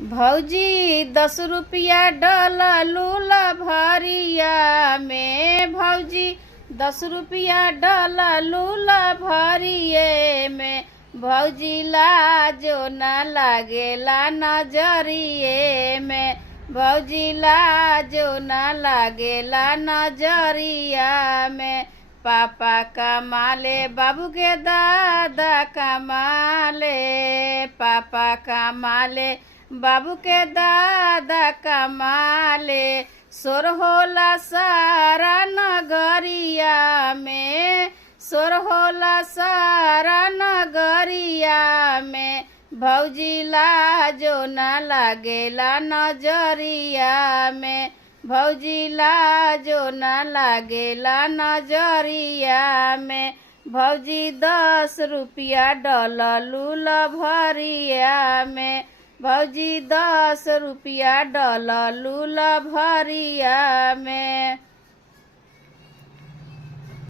भौजी 10 रुपया डललूल भरिया में। भौजी 10 रुपया डललूल भरिए में। भौजी लाजो न लागेला नजरिए में। भौजी लाजो न लागेला नजरिया में। पापा कमाले बाबू के दादा कमाले। पापा कमाले बाबू के दादा कमाले। सोर होला सारा नगरिया में। सोर होला सारा नगरिया में। भौजी लाजो न लागेला नजरिया में। भौजी लाजो न लागेला नजरिया में। भौजी 10 रुपया डललूल भरिया में। भौजी 10 रुपया डललूल भरिया में।